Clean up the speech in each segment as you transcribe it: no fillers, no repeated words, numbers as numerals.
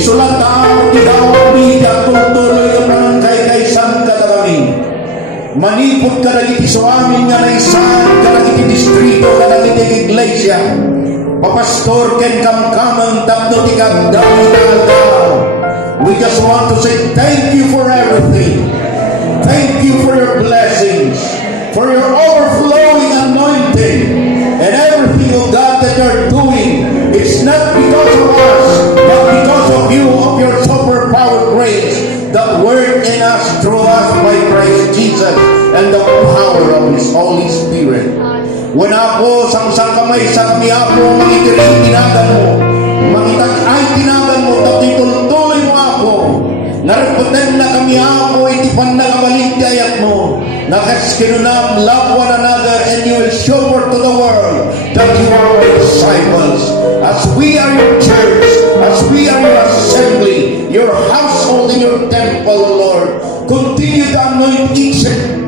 isulat na ako tigaw kami, tutuloy ka pa ng kay-kaysan ka na kami. Manipot ka na iti so amin nga na isan, ka na iti distrito, ka na iti iglesia. Papastor ken kamkamang tapno ti kagdami na agaw. We just want to say thank you for everything. Thank you for your blessings, for your overflowing anointing, and everything, oh God, that you're doing. It's not because of us, but because of you, of your superpower grace that work in us, through us, by Christ Jesus, and the power of His Holy Spirit. When ako, sang kamay, sa kami ako, mangitiring tinagan mo, mangitag ay tinagan mo, tapos tuloy mo ako. Nariputan na kami ako, itipan na kabaligayat mo. Nakaskilunam, love one another, and you will show forth to the world that you are my disciples. As we are your church, as we are your assembly, your household and your temple, Lord, continue to anoint each and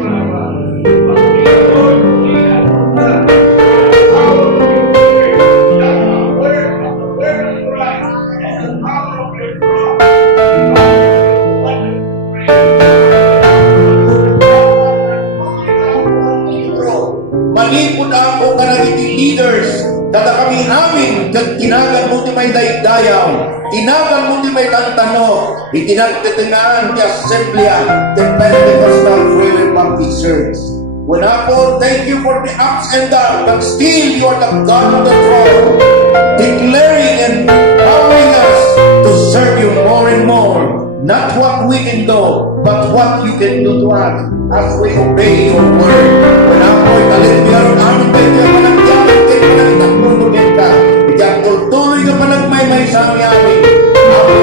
manipod ako kanagiti leaders data kami amin kat tinagan mo ti may daydayaw, tinagan mo ti may tantano, itinagtitinaan ti Assemblia, the Pentecostal Free Will Baptist Church. When ako, thank you for the ups and downs, but still you are the God of the throne, declaring and empowering us to serve you more and more. Not what we can do, but what you can do to us as we obey your word. When ako'y talibiyar, amin tayo niya managyaman kayo managtakulugin ka. Ikaw tuloy ka pa nagmaymay sa amin. Ako,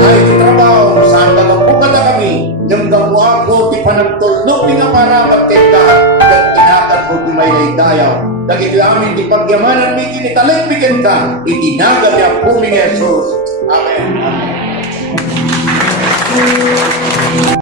ay trabaho, saan ka magbuka na kami. Yung gapo ako, di pa nagtulog, di nga parapat kita. At inakat ko di may laydayaw. Dagiti amin, di pagyamanan, may kinitalimpikin ka. Itinagal niya po ni Jesus. Amen. Amen.